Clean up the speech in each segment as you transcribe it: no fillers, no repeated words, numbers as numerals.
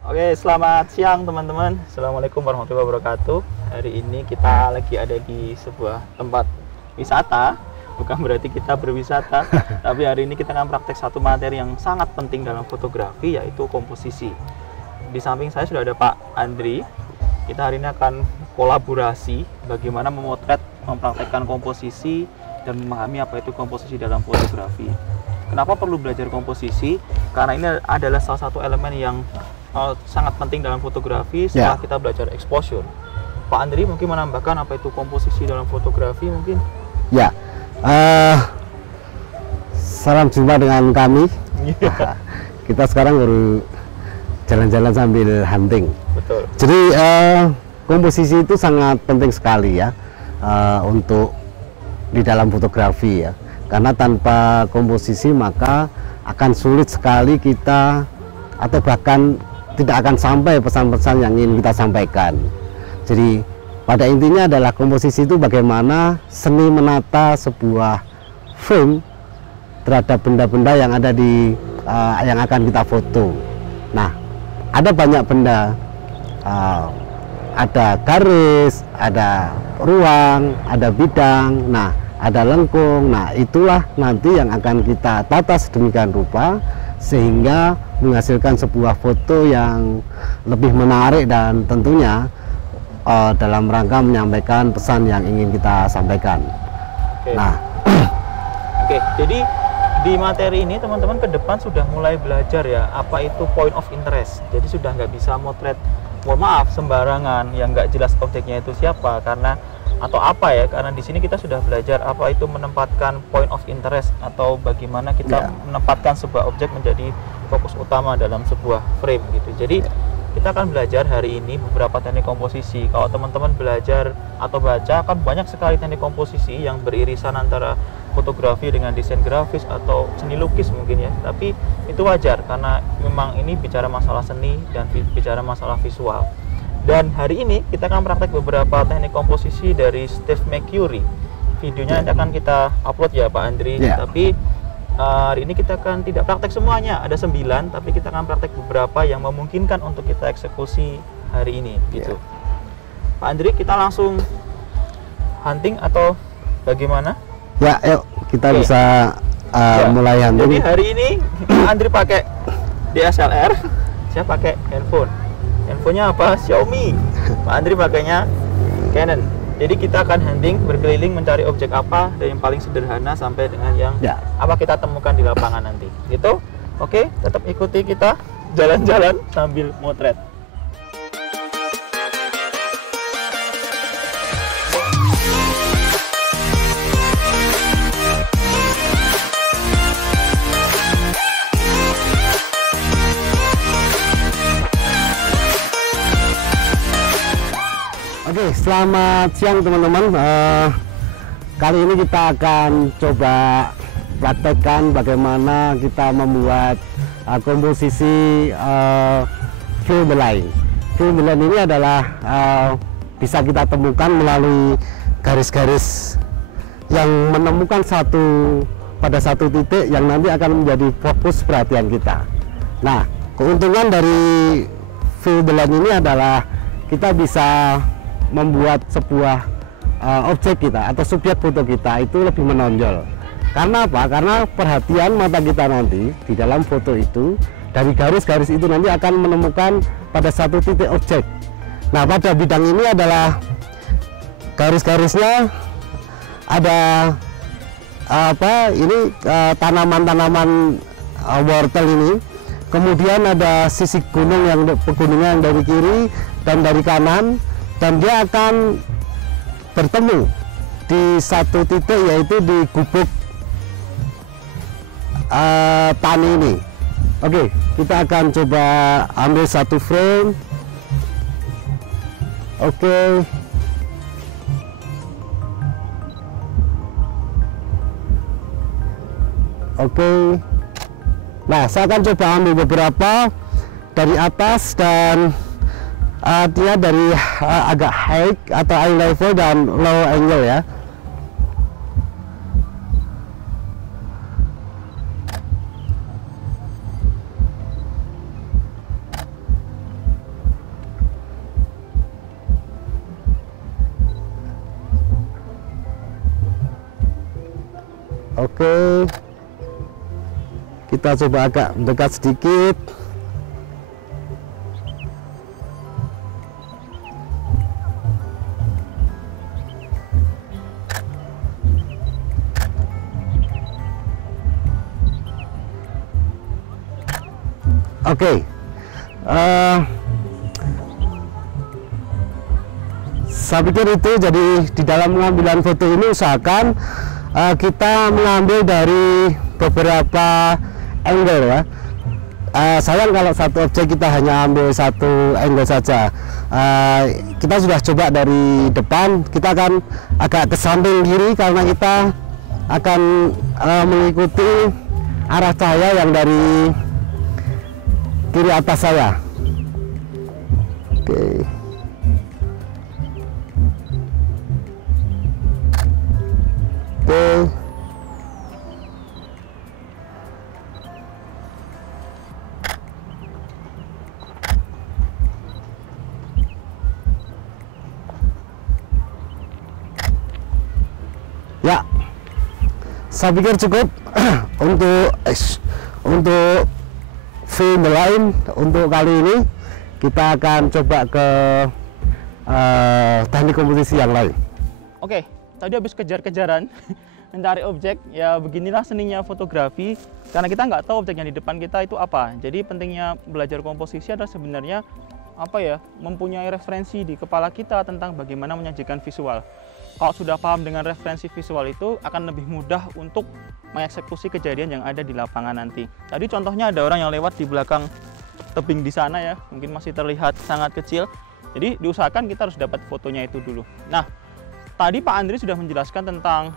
Oke, selamat siang teman-teman. Assalamualaikum warahmatullahi wabarakatuh. Hari ini kita lagi ada di sebuah tempat wisata. Bukan berarti kita berwisata, tapi hari ini kita akan praktek satu materi yang sangat penting dalam fotografi, yaitu komposisi. Di samping saya sudah ada Pak Andri. Kita hari ini akan kolaborasi bagaimana memotret, mempraktekkan komposisi, dan memahami apa itu komposisi dalam fotografi. Kenapa perlu belajar komposisi? Karena ini adalah salah satu elemen yang sangat penting dalam fotografi setelah kita belajar exposure. Pak Andri mungkin menambahkan apa itu komposisi dalam fotografi mungkin? Ya, salam jumpa dengan kami. Kita sekarang baru jalan-jalan sambil hunting. Betul. Jadi komposisi itu sangat penting sekali ya untuk di dalam fotografi ya. Karena tanpa komposisi maka akan sulit sekali kita atau bahkan tidak akan sampai pesan-pesan yang ingin kita sampaikan. Jadi pada intinya adalah komposisi itu bagaimana seni menata sebuah frame terhadap benda-benda yang ada di yang akan kita foto. Nah, ada banyak benda, ada garis, ada ruang, ada bidang, nah ada lengkung. Nah itulah nanti yang akan kita tata sedemikian rupa sehingga menghasilkan sebuah foto yang lebih menarik dan tentunya dalam rangka menyampaikan pesan yang ingin kita sampaikan. Oke. Nah, jadi di materi ini teman-teman ke depan sudah mulai belajar ya apa itu point of interest. Jadi sudah nggak bisa motret, mohon maaf, sembarangan yang nggak jelas objeknya itu siapa karena atau apa ya, karena di sini kita sudah belajar apa itu menempatkan point of interest atau bagaimana kita menempatkan sebuah objek menjadi fokus utama dalam sebuah frame gitu. Jadi kita akan belajar hari ini beberapa teknik komposisi. Kalau teman-teman belajar atau baca kan banyak sekali teknik komposisi yang beririsan antara fotografi dengan desain grafis atau seni lukis mungkin ya. Tapi itu wajar karena memang ini bicara masalah seni dan bicara masalah visual. Dan hari ini kita akan praktek beberapa teknik komposisi dari Steve McCurry. Videonya nanti akan kita upload ya Pak Andri. Tapi hari ini kita akan tidak praktek semuanya, ada 9, tapi kita akan praktek beberapa yang memungkinkan untuk kita eksekusi hari ini gitu. Pak Andri, kita langsung hunting atau bagaimana? ya yuk kita bisa mulai hunting. Jadi hari ini Pak Andri pakai DSLR, saya pakai handphone. Handphonenya apa? Xiaomi. Pak Andri pakainya Canon. Jadi kita akan hunting, berkeliling mencari objek apa dari yang paling sederhana sampai dengan yang apa kita temukan di lapangan nanti. Gitu? Oke, tetap ikuti kita jalan-jalan sambil motret. Oke, selamat siang teman-teman. Kali ini kita akan coba praktekkan bagaimana kita membuat komposisi fill the line. Fill the line ini adalah bisa kita temukan melalui garis-garis yang menemukan pada satu titik yang nanti akan menjadi fokus perhatian kita. Nah, keuntungan dari fill the line ini adalah kita bisa membuat sebuah objek kita atau subjek foto kita itu lebih menonjol. Karena apa? Karena perhatian mata kita nanti di dalam foto itu dari garis-garis itu nanti akan menemukan pada satu titik objek. Nah, pada bidang ini adalah garis-garisnya ada tanaman-tanaman wortel ini. Kemudian ada sisi gunung pegunungan yang dari kiri dan dari kanan. Dan dia akan bertemu di satu titik, yaitu di gubuk tani ini. Oke, kita akan coba ambil satu frame. Oke. Nah, saya akan coba ambil beberapa dari atas dan dia dari agak high atau high level dan low angle ya. Oke, kita coba agak dekat sedikit. Oke, saya pikir itu. Jadi di dalam pengambilan foto ini usahakan kita mengambil dari beberapa angle ya. Sayang kalau satu objek kita hanya ambil satu angle saja. Kita sudah coba dari depan, kita akan agak ke samping kiri karena kita akan mengikuti arah cahaya yang dari kiri atas saya. Oke. Oke. Ya, saya pikir cukup untuk film lain. Untuk kali ini kita akan coba ke teknik komposisi yang lain. Oke, tadi habis kejar-kejaran mencari objek, ya beginilah seninya fotografi. Karena kita nggak tahu objek yang di depan kita itu apa. Jadi pentingnya belajar komposisi adalah sebenarnya mempunyai referensi di kepala kita tentang bagaimana menyajikan visual. Kalau sudah paham dengan referensi visual itu, akan lebih mudah untuk mengeksekusi kejadian yang ada di lapangan nanti. Tadi contohnya ada orang yang lewat di belakang tebing di sana ya, mungkin masih terlihat sangat kecil. Jadi diusahakan kita harus dapat fotonya itu dulu. Nah, tadi Pak Andri sudah menjelaskan tentang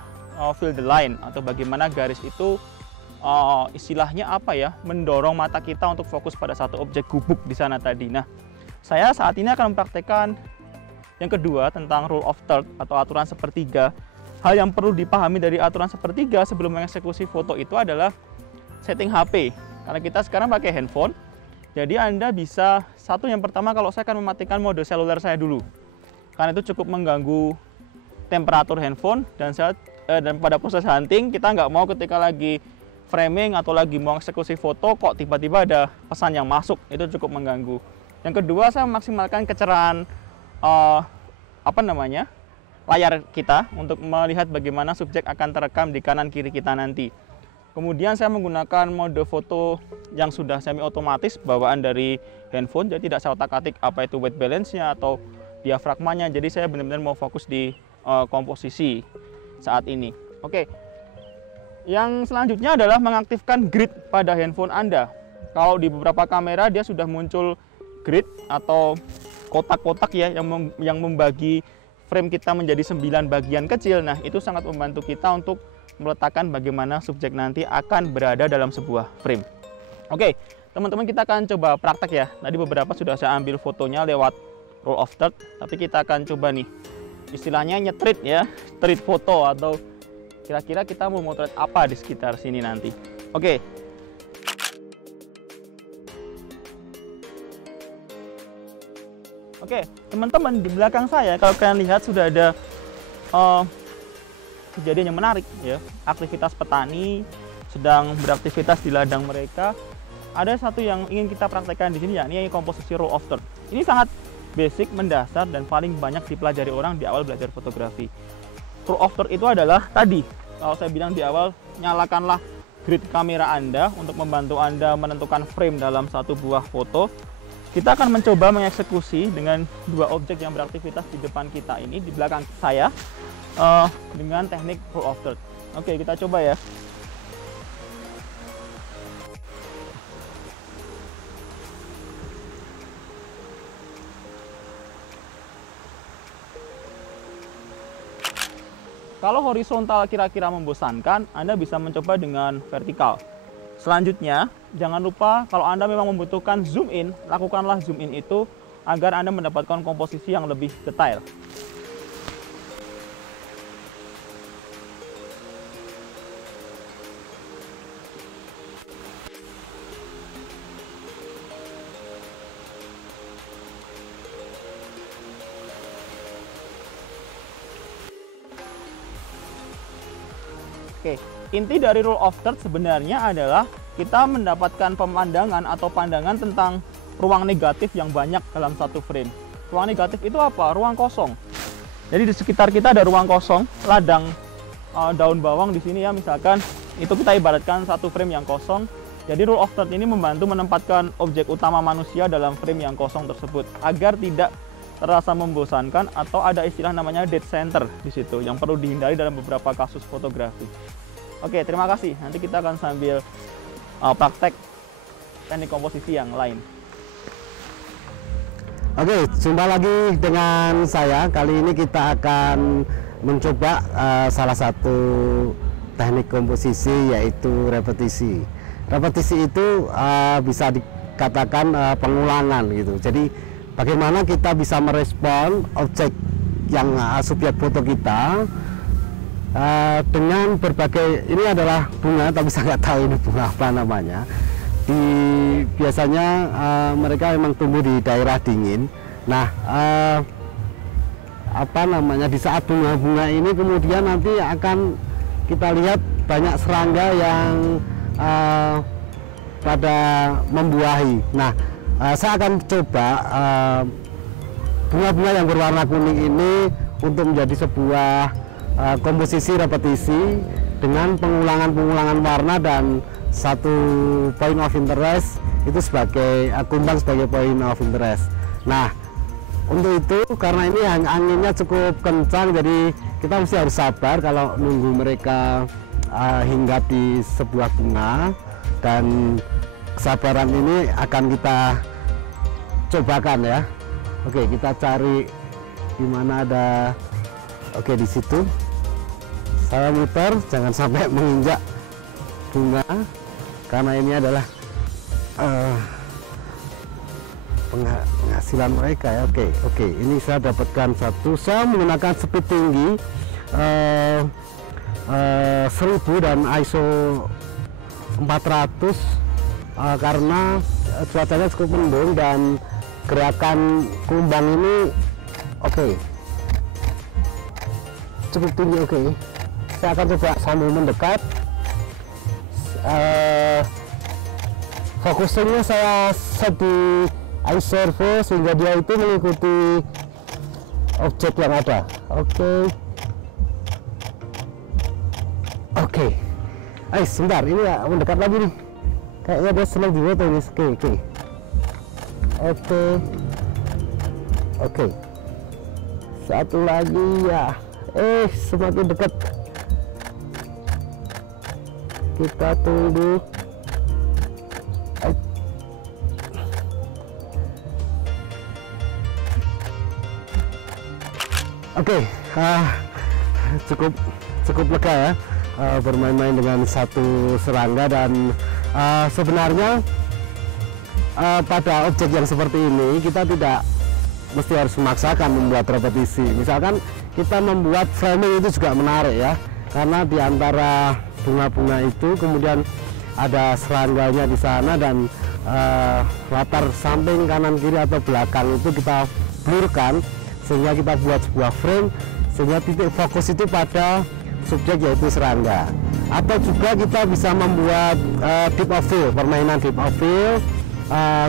fill the line atau bagaimana garis itu istilahnya mendorong mata kita untuk fokus pada satu objek gubuk di sana tadi. Nah, saya saat ini akan mempraktekkan yang kedua tentang rule of third atau aturan sepertiga. Hal yang perlu dipahami dari aturan sepertiga sebelum mengeksekusi foto itu adalah setting HP. Karena kita sekarang pakai handphone, jadi Anda bisa, yang pertama kalau saya akan mematikan mode seluler saya dulu. Karena itu cukup mengganggu temperatur handphone, dan pada proses hunting kita nggak mau ketika lagi framing atau lagi mau eksekusi foto kok tiba-tiba ada pesan yang masuk, itu cukup mengganggu. Yang kedua, saya memaksimalkan kecerahan layar kita untuk melihat bagaimana subjek akan terekam di kanan kiri kita nanti. Kemudian saya menggunakan mode foto yang sudah semi otomatis bawaan dari handphone, jadi tidak saya otak-atik apa itu white balance-nya atau diafragmanya. Jadi saya benar-benar mau fokus di komposisi saat ini. Oke. Yang selanjutnya adalah mengaktifkan grid pada handphone Anda. Kalau di beberapa kamera dia sudah muncul grid atau kotak-kotak ya yang membagi frame kita menjadi 9 bagian kecil. Nah, itu sangat membantu kita untuk meletakkan bagaimana subjek nanti akan berada dalam sebuah frame. Oke, teman-teman, kita akan coba praktek ya. Tadi beberapa sudah saya ambil fotonya lewat rule of third, tapi kita akan coba nih istilahnya nyetrit ya, street foto, atau kira-kira kita mau motret apa di sekitar sini nanti. Oke. Oke, teman-teman, di belakang saya kalau kalian lihat sudah ada kejadian yang menarik ya. Aktivitas petani sedang beraktivitas di ladang mereka. Ada satu yang ingin kita praktekkan di sini, yakni komposisi rule of third. Ini sangat basic, mendasar, dan paling banyak dipelajari orang di awal belajar fotografi. Rule of third itu adalah tadi, kalau saya bilang di awal, nyalakanlah grid kamera Anda untuk membantu Anda menentukan frame dalam satu buah foto. Kita akan mencoba mengeksekusi dengan dua objek yang beraktivitas di depan kita ini, di belakang saya, dengan teknik rule of third. Oke, kita coba ya. Kalau horizontal kira-kira membosankan, Anda bisa mencoba dengan vertikal. Selanjutnya, jangan lupa kalau Anda memang membutuhkan zoom in, lakukanlah zoom in itu agar Anda mendapatkan komposisi yang lebih detail. Oke, inti dari rule of third sebenarnya adalah kita mendapatkan pemandangan atau pandangan tentang ruang negatif yang banyak dalam satu frame. Ruang negatif itu apa? Ruang kosong. Jadi di sekitar kita ada ruang kosong, ladang daun bawang di sini ya misalkan, itu kita ibaratkan satu frame yang kosong. Jadi rule of third ini membantu menempatkan objek utama manusia dalam frame yang kosong tersebut agar tidak terasa membosankan atau ada istilah namanya dead center di situ yang perlu dihindari dalam beberapa kasus fotografi. Oke, terima kasih. Nanti kita akan sambil praktek teknik komposisi yang lain. Oke, jumpa lagi dengan saya. Kali ini kita akan mencoba salah satu teknik komposisi, yaitu repetisi. Repetisi itu bisa dikatakan pengulangan gitu. Jadi bagaimana kita bisa merespon objek yang subjek foto kita dengan berbagai, ini adalah bunga tapi saya nggak tahu ini bunga apa namanya. Biasanya mereka memang tumbuh di daerah dingin. Nah, di saat bunga-bunga ini kemudian nanti akan kita lihat banyak serangga yang pada membuahi. Nah, saya akan coba bunga-bunga yang berwarna kuning ini untuk menjadi sebuah komposisi repetisi dengan pengulangan warna dan satu point of interest itu sebagai kumbang sebagai point of interest. Nah, untuk itu karena ini anginnya cukup kencang, jadi kita mesti harus sabar kalau nunggu mereka hinggap di sebuah bunga, dan kesabaran ini akan kita cobakan ya. Oke, kita cari di mana ada. Oke, di situ saya muter, jangan sampai menginjak bunga karena ini adalah penghasilan mereka ya. Oke, ini saya dapatkan satu. Saya menggunakan speed tinggi 1000 dan ISO 400 karena cuacanya cukup mendung dan gerakan kumbang ini cukup tinggi. Saya akan coba sambil mendekat. Focusingnya saya set di eye servo sehingga dia itu mengikuti objek yang ada. Oke. Sebentar, ini ya mendekat lagi nih. Kayaknya dia senang di foto ini. Oke. Satu lagi ya. Semakin dekat. Kita tunggu. Cukup lega ya bermain-main dengan satu serangga, dan sebenarnya pada objek yang seperti ini kita tidak mesti harus memaksakan membuat repetisi. Misalkan kita membuat framing itu juga menarik ya, karena di antara bunga-bunga itu kemudian ada serangganya di sana, dan latar samping kanan kiri atau belakang itu kita blurkan sehingga kita buat sebuah frame sehingga titik fokus itu pada subjek yaitu serangga. Atau juga kita bisa membuat deep of field, permainan deep of field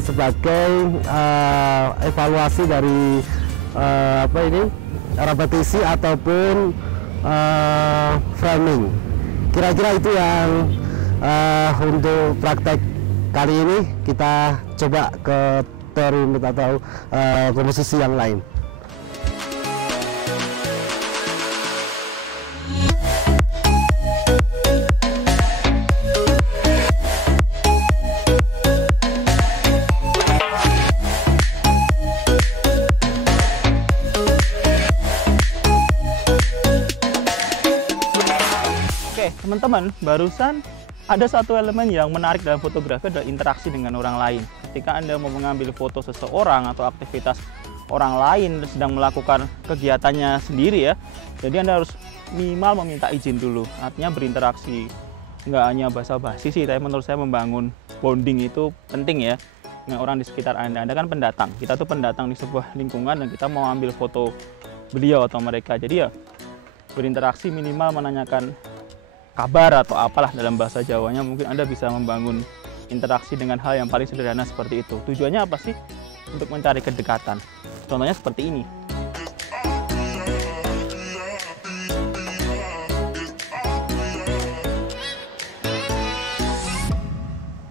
sebagai evaluasi dari repetisi ataupun framing. Kira-kira itu yang untuk praktek kali ini. Kita coba ke teori atau komposisi yang lain. Teman-teman, barusan ada satu elemen yang menarik dalam fotografi adalah interaksi dengan orang lain. Ketika Anda mau mengambil foto seseorang atau aktivitas orang lain sedang melakukan kegiatannya sendiri ya, jadi Anda harus minimal meminta izin dulu. Artinya berinteraksi, nggak hanya basa-basi sih, tapi menurut saya membangun bonding itu penting ya dengan orang di sekitar Anda. Anda kan pendatang, kita tuh pendatang di sebuah lingkungan dan kita mau ambil foto beliau atau mereka. Jadi ya berinteraksi, minimal menanyakan kabar atau apalah dalam bahasa Jawanya, mungkin Anda bisa membangun interaksi dengan hal yang paling sederhana seperti itu. Tujuannya apa sih? Untuk mencari kedekatan. Contohnya seperti ini.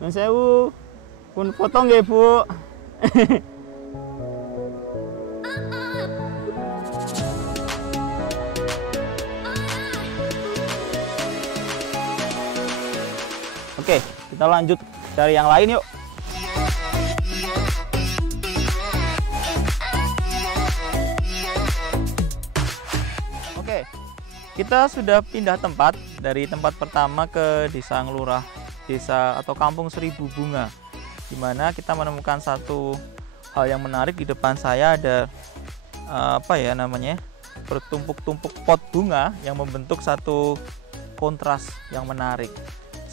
Nun sewu, pun foto nggih, Bu. Oke, kita lanjut cari yang lain yuk. Oke, kita sudah pindah tempat dari tempat pertama ke Desa Ngelurah, desa atau Kampung Seribu Bunga, di mana kita menemukan satu hal yang menarik. Di depan saya ada apa ya namanya, bertumpuk-tumpuk pot bunga yang membentuk satu kontras yang menarik.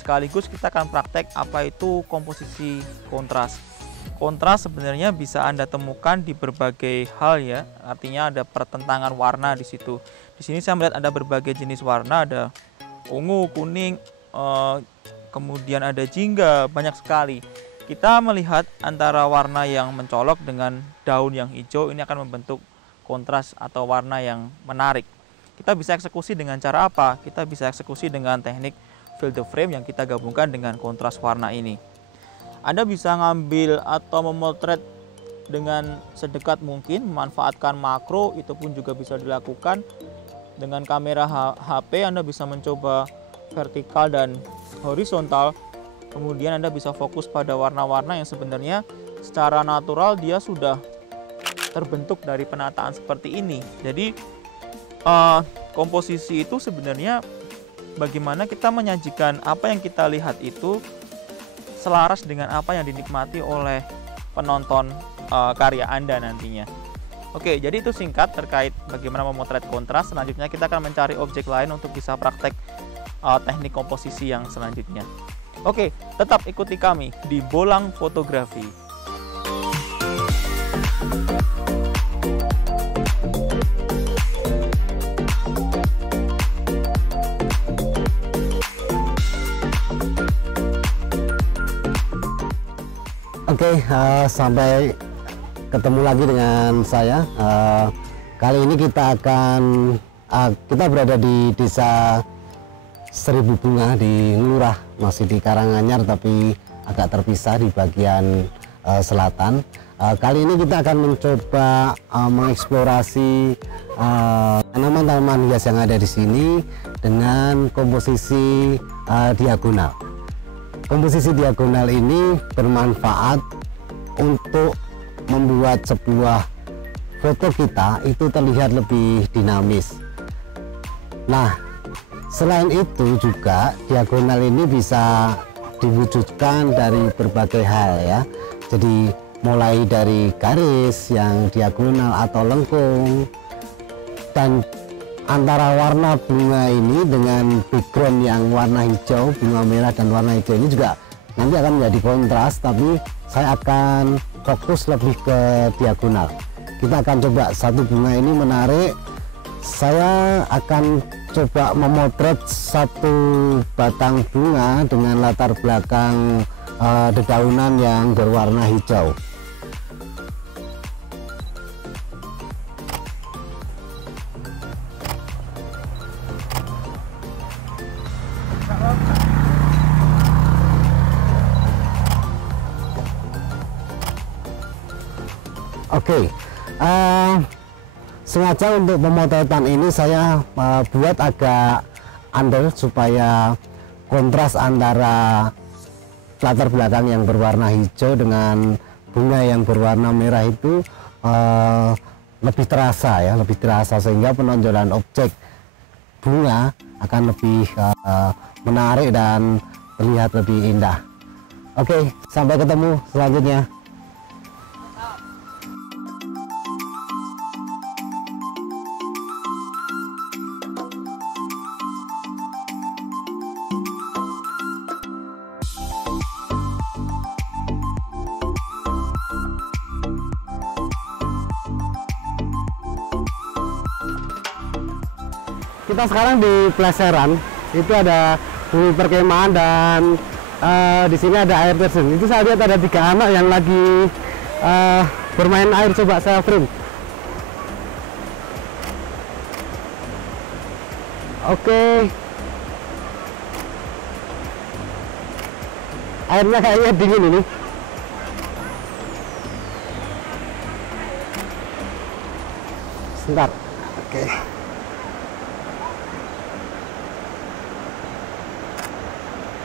Sekaligus kita akan praktek apa itu komposisi kontras. Kontras sebenarnya bisa Anda temukan di berbagai hal ya, artinya ada pertentangan warna di situ. Di sini saya melihat ada berbagai jenis warna, ada ungu, kuning, kemudian ada jingga, banyak sekali. Kita melihat antara warna yang mencolok dengan daun yang hijau, ini akan membentuk kontras atau warna yang menarik. Kita bisa eksekusi dengan cara apa? Kita bisa eksekusi dengan teknik fill the frame yang kita gabungkan dengan kontras warna ini. Anda bisa ngambil atau memotret dengan sedekat mungkin, memanfaatkan makro, itu pun juga bisa dilakukan. Dengan kamera HP Anda bisa mencoba vertikal dan horizontal. Kemudian Anda bisa fokus pada warna-warna yang sebenarnya secara natural dia sudah terbentuk dari penataan seperti ini. Jadi komposisi itu sebenarnya bagaimana kita menyajikan apa yang kita lihat itu selaras dengan apa yang dinikmati oleh penonton karya Anda nantinya. Oke, jadi itu singkat terkait bagaimana memotret kontras. Selanjutnya kita akan mencari objek lain untuk bisa praktek teknik komposisi yang selanjutnya. Oke, tetap ikuti kami di Bolang Fotografi. Oke, sampai ketemu lagi dengan saya. Kali ini kita berada di Desa Seribu Bunga di Ngelurah, masih di Karanganyar tapi agak terpisah di bagian selatan. Kali ini kita akan mencoba mengeksplorasi tanaman-tanaman hias yang ada di sini dengan komposisi diagonal. Komposisi diagonal ini bermanfaat untuk membuat sebuah foto kita itu terlihat lebih dinamis. Nah, selain itu juga diagonal ini bisa diwujudkan dari berbagai hal ya. Jadi mulai dari garis yang diagonal atau lengkung, dan antara warna bunga ini dengan background yang warna hijau, bunga merah dan warna hijau ini juga nanti akan menjadi kontras, tapi saya akan fokus lebih ke diagonal. Kita akan coba satu bunga ini menarik. Saya akan coba memotret satu batang bunga dengan latar belakang dedaunan yang berwarna hijau. Oke, sengaja untuk pemotretan ini saya buat agak under supaya kontras antara latar belakang yang berwarna hijau dengan bunga yang berwarna merah itu lebih terasa ya, lebih terasa, sehingga penonjolan objek bunga akan lebih menarik dan terlihat lebih indah. Oke, sampai ketemu selanjutnya. Kita sekarang di Pleseran. itu ada bumi perkemahan dan di sini ada air terjun. Itu saya lihat ada 3 anak yang lagi bermain air. Coba saya frame. Oke. Airnya kayaknya dingin ini. Sebentar. Oke.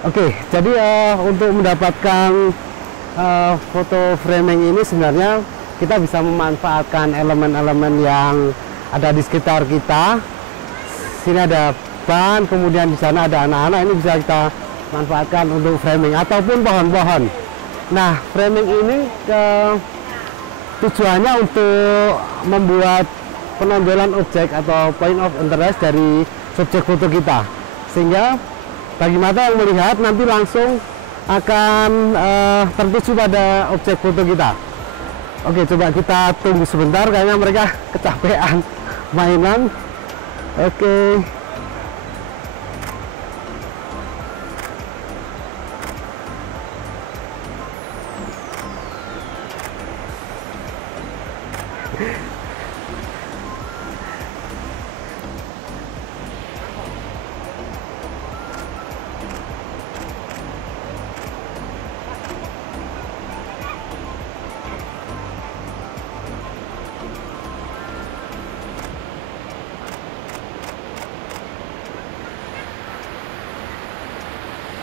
Oke, jadi untuk mendapatkan foto framing ini sebenarnya kita bisa memanfaatkan elemen-elemen yang ada di sekitar kita. Sini ada ban, kemudian di sana ada anak-anak, ini bisa kita manfaatkan untuk framing ataupun pohon-pohon. Nah, framing ini tujuannya untuk membuat penonjolan objek atau point of interest dari subjek foto kita, sehingga bagi mata yang melihat nanti langsung akan tertuju pada objek foto kita. Oke, coba kita tunggu sebentar, kayaknya mereka kecapean mainan. Oke.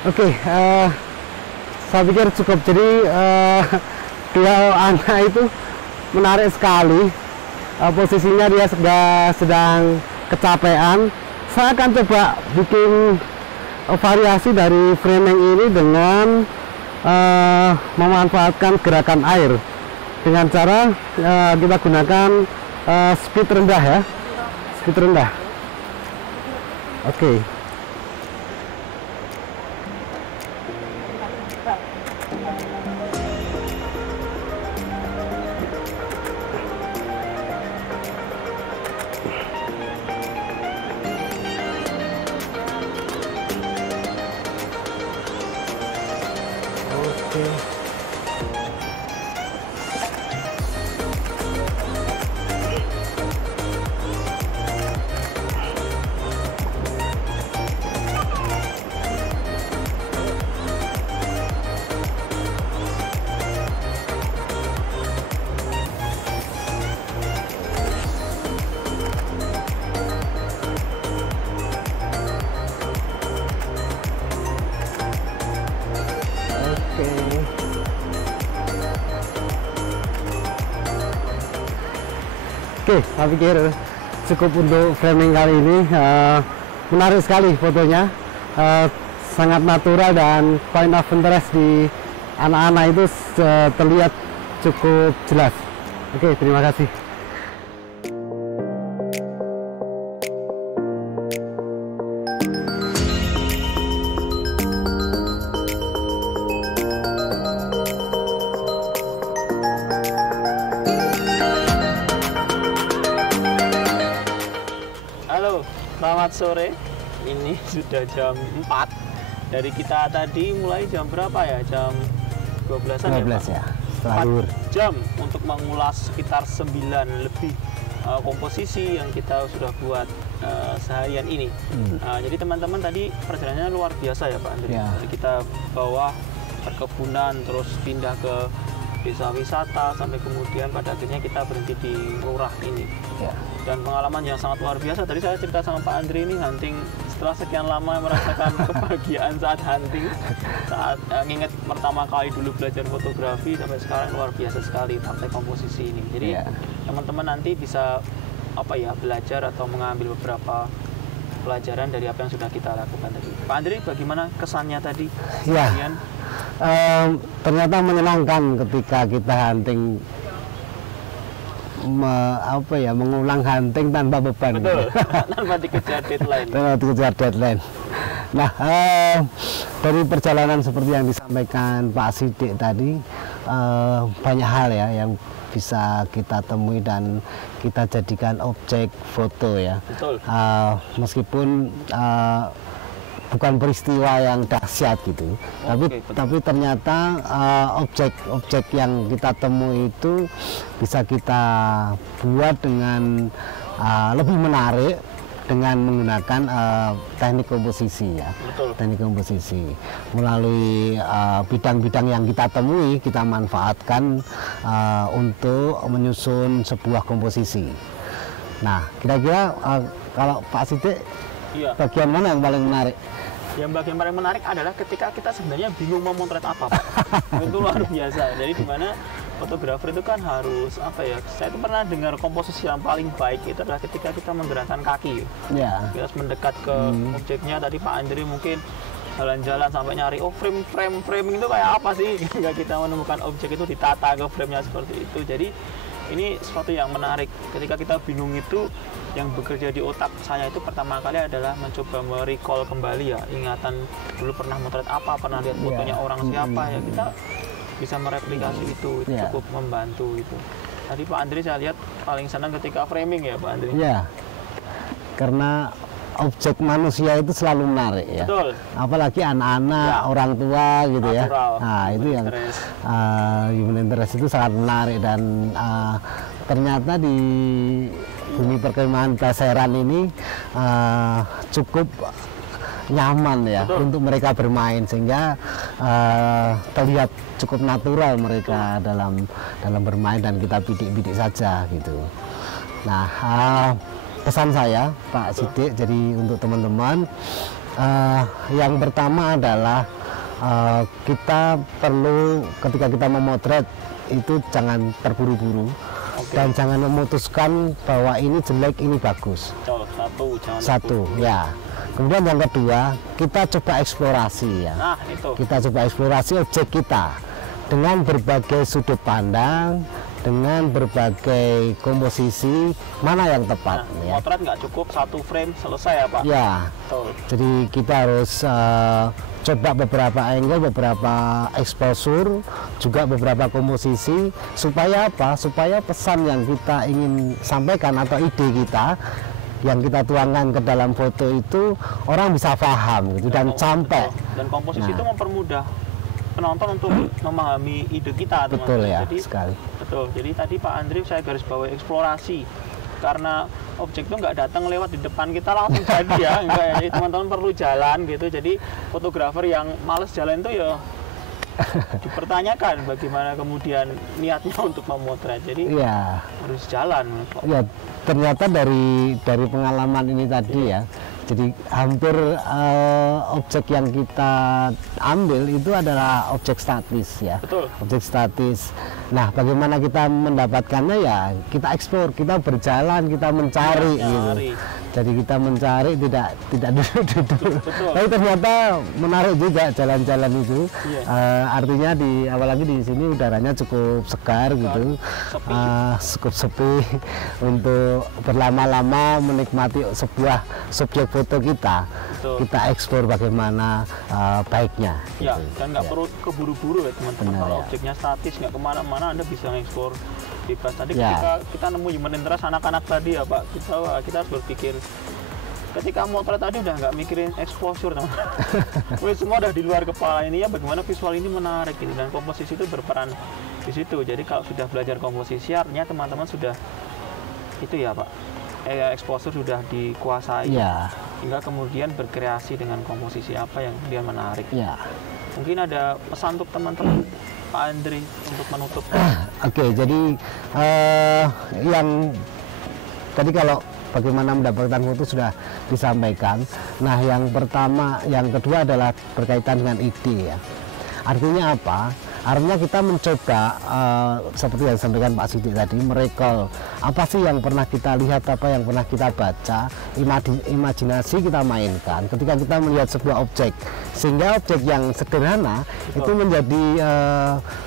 Oke, saya pikir cukup. Jadi dua anak itu menarik sekali. Posisinya dia sedang kecapean. Saya akan coba bikin variasi dari framing ini dengan memanfaatkan gerakan air dengan cara kita gunakan speed rendah ya, speed rendah. Oke. Oke, saya pikir cukup untuk framing kali ini. Menarik sekali fotonya, sangat natural dan point of interest di anak-anak itu terlihat cukup jelas. Oke, terima kasih. Selamat sore, ini sudah jam 4. Dari kita tadi mulai jam berapa ya? Jam 12-an 12 ya, setelah 4 jam untuk mengulas sekitar 9 lebih komposisi yang kita sudah buat seharian ini. Jadi teman-teman tadi perjalanannya luar biasa ya Pak Andri. Ya. Jadi kita bawa perkebunan, terus pindah ke desa wisata, sampai kemudian pada akhirnya kita berhenti di lurah ini. Ya. Dan pengalaman yang sangat luar biasa. Tadi saya cerita sama Pak Andri ini hunting setelah sekian lama merasakan kebahagiaan saat hunting, saat nginget pertama kali dulu belajar fotografi, sampai sekarang luar biasa sekali praktek komposisi ini. Jadi teman-teman nanti bisa belajar atau mengambil beberapa pelajaran dari apa yang sudah kita lakukan tadi. Pak Andri, bagaimana kesannya tadi? Ya. Ternyata menyenangkan ketika kita hunting, mengulang hunting tanpa beban. Betul, tanpa dikejar deadline. Tanpa dikejar deadline. Nah, dari perjalanan seperti yang disampaikan Pak Sidik tadi, banyak hal ya yang bisa kita temui dan kita jadikan objek foto ya. Betul. Meskipun bukan peristiwa yang dahsyat gitu, tapi ternyata objek-objek yang kita temui itu bisa kita buat dengan lebih menarik dengan menggunakan teknik komposisi ya. Betul. Teknik komposisi melalui bidang-bidang yang kita temui, kita manfaatkan untuk menyusun sebuah komposisi. Nah, kira-kira kalau Pak Sidik, Iya. bagian mana yang paling menarik? Yang bagian paling menarik adalah ketika kita sebenarnya bingung mau motret apa, Pak. Itu luar biasa. Jadi di mana fotografer itu kan harus apa ya? Saya itu pernah dengar komposisi yang paling baik itu adalah ketika kita menggerakkan kaki. Ya. Kita harus mendekat ke objeknya. Tadi Pak Andri mungkin jalan-jalan sampai nyari frame itu kayak apa sih? Hingga kita menemukan objek itu ditata ke frame-nya seperti itu. Jadi ini sesuatu yang menarik. Ketika kita bingung itu, yang bekerja di otak saya itu pertama kali adalah mencoba merecall kembali ya, ingatan dulu pernah motret apa, pernah lihat fotonya orang siapa ya, kita bisa mereplikasi itu cukup membantu itu. Tadi Pak Andri saya lihat paling senang ketika framing ya Pak Andri. Ya, karena objek manusia itu selalu menarik ya. Betul. Apalagi anak-anak, orang tua gitu natural. ya. Nah, itu yang human interest itu sangat menarik dan ternyata di bumi perkemahan Plesiran ini cukup nyaman ya. Betul. Untuk mereka bermain sehingga terlihat cukup natural mereka dalam bermain dan kita bidik-bidik saja gitu. Nah, pesan saya Pak Sidik, jadi untuk teman-teman yang pertama adalah kita perlu ketika kita memotret itu jangan terburu-buru dan jangan memutuskan bahwa ini jelek ini bagus. Satu ya. Kemudian yang kedua, kita coba eksplorasi ya. Nah, itu. Kita coba eksplorasi objek kita dengan berbagai sudut pandang, dengan berbagai komposisi, mana yang tepat. Nah, ya. Motret nggak cukup satu frame selesai ya Pak? Ya. Betul. Jadi kita harus coba beberapa angle, beberapa exposure, juga beberapa komposisi, supaya apa? Supaya pesan yang kita ingin sampaikan atau ide kita yang kita tuangkan ke dalam foto itu orang bisa paham gitu dan sampai. Dan komposisi itu mempermudah penonton untuk memahami ide kita, teman-teman. Betul ya, jadi, sekali. Betul. Jadi tadi Pak Andri saya garis bawahi eksplorasi, karena objek itu nggak datang lewat di depan kita langsung jadi ya, enggak ya. Jadi teman-teman perlu jalan gitu. Jadi fotografer yang males jalan itu ya dipertanyakan bagaimana kemudian niatnya untuk memotret. Jadi ya, harus jalan. Ya, ternyata dari pengalaman ini tadi ya. Jadi hampir objek yang kita ambil itu adalah objek statis ya. Betul. Objek statis. Nah, bagaimana kita mendapatkannya ya kita eksplor, kita berjalan, kita mencari gitu. Jadi kita mencari tidak duduk-duduk. Tapi ternyata menarik juga jalan-jalan itu. Artinya apalagi di sini udaranya cukup segar gitu. Cukup sepi untuk berlama-lama menikmati sebuah subjek foto kita. Betul. Kita eksplor bagaimana baiknya. Ya, gitu. dan nggak perlu keburu-buru ya teman-teman. Kalau objeknya statis nggak kemana-mana, Anda bisa mengeksplor bebas. Tadi ketika kita nemu human interest anak-anak tadi ya Pak, kita harus berpikir. Ketika motret tadi udah nggak mikirin exposure teman-teman. Semua udah di luar kepala ini ya, bagaimana visual ini menarik ini, dan komposisi itu berperan di situ. Jadi kalau sudah belajar komposisi, artinya teman-teman sudah itu ya Pak, exposure sudah dikuasai, hingga kemudian berkreasi dengan komposisi apa yang kemudian menarik. Mungkin ada pesan untuk teman-teman Pak Andri untuk menutup. Oke, jadi yang tadi kalau bagaimana mendapatkan foto sudah disampaikan. Nah, yang pertama, yang kedua adalah berkaitan dengan ide ya. Artinya apa? Artinya kita mencoba seperti yang disampaikan Pak Sidik tadi, merecall apa sih yang pernah kita lihat, apa yang pernah kita baca, imajinasi kita mainkan ketika kita melihat sebuah objek, sehingga objek yang sederhana itu menjadi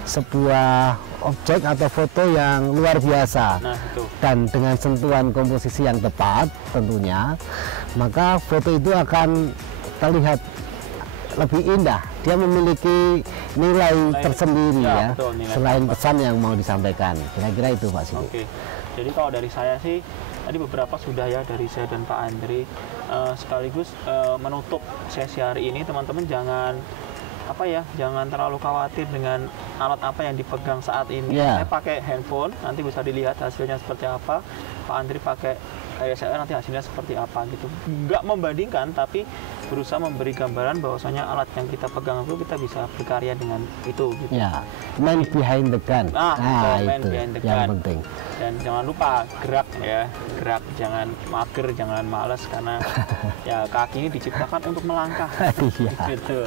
sebuah objek atau foto yang luar biasa. Dan dengan sentuhan komposisi yang tepat tentunya, maka foto itu akan terlihat lebih indah. Dia memiliki nilai tersendiri ya, betul, nilai selain pesan yang mau disampaikan. Kira-kira itu Pak Sidik. Jadi kalau dari saya sih tadi beberapa sudah ya dari saya dan Pak Andri. Sekaligus menutup sesi hari ini, teman-teman jangan jangan terlalu khawatir dengan alat apa yang dipegang saat ini. Saya pakai handphone, nanti bisa dilihat hasilnya seperti apa. Pak Andri pakai saya nanti hasilnya seperti apa gitu. Nggak membandingkan, tapi berusaha memberi gambaran bahwasanya alat yang kita pegang itu kita bisa berkarya dengan itu gitu. Ya, man behind the gun. Man itu behind the gun. yang penting. Dan jangan lupa gerak ya, gerak, jangan mager, jangan malas, karena ya kaki ini diciptakan untuk melangkah. Gitu.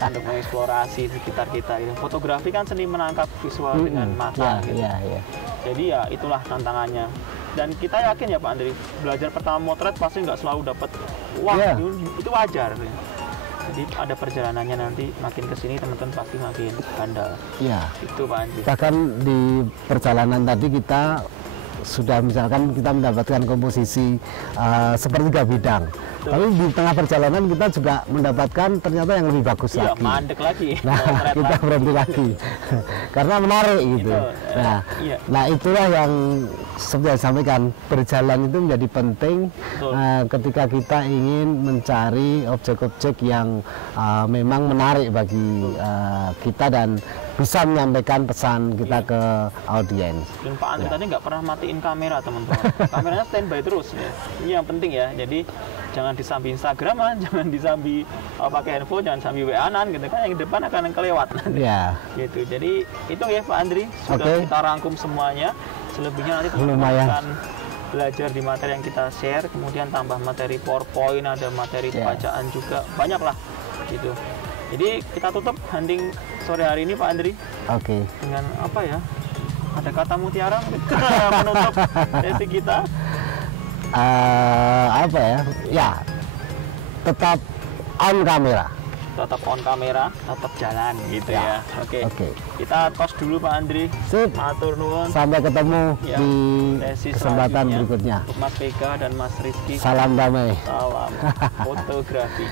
Untuk mengeksplorasi sekitar kita. Fotografi kan seni menangkap visual dengan mata gitu. Jadi ya itulah tantangannya. Dan kita yakin ya Pak Andri, belajar pertama motret pasti nggak selalu dapat uang, itu wajar. Jadi ada perjalanannya, nanti makin kesini teman-teman pasti makin handal. Iya. Itu Pak Andri. Bahkan di perjalanan tadi kita sudah misalkan kita mendapatkan komposisi sepertiga bidang. Tapi di tengah perjalanan kita juga mendapatkan ternyata yang lebih bagus lagi. Mandek lagi. Nah, kita berhenti lagi. Karena menarik gitu. Nah, itulah yang seperti saya sampaikan, berjalan itu menjadi penting ketika kita ingin mencari objek-objek yang memang menarik bagi kita dan bisa menyampaikan pesan kita ke audiens. Dan Pak Andri tadi nggak pernah matiin kamera, teman-teman. Kameranya standby terus ya. Ini yang penting ya. Jadi jangan disambi Instagraman, jangan disambi pakai handphone, jangan sambi WA-an gitu kan, yang depan akan kelewat. Gitu. Jadi itu ya Pak Andri, sudah kita rangkum semuanya. Selebihnya nanti teman-teman akan belajar di materi yang kita share, kemudian tambah materi PowerPoint, ada materi bacaan juga, banyak lah gitu. Jadi kita tutup hunting sore hari ini Pak Andri. Dengan apa ya? Ada kata mutiara menutup sesi kita. Tetap on kamera. Tetap on kamera, tetap jalan gitu ya. Oke. Kita tos dulu Pak Andri. Sip. Matur nuwun. Sampai ketemu di sesi kesempatan berikutnya. Untuk Mas Vega dan Mas Rizky. Salam damai. Salam fotografi.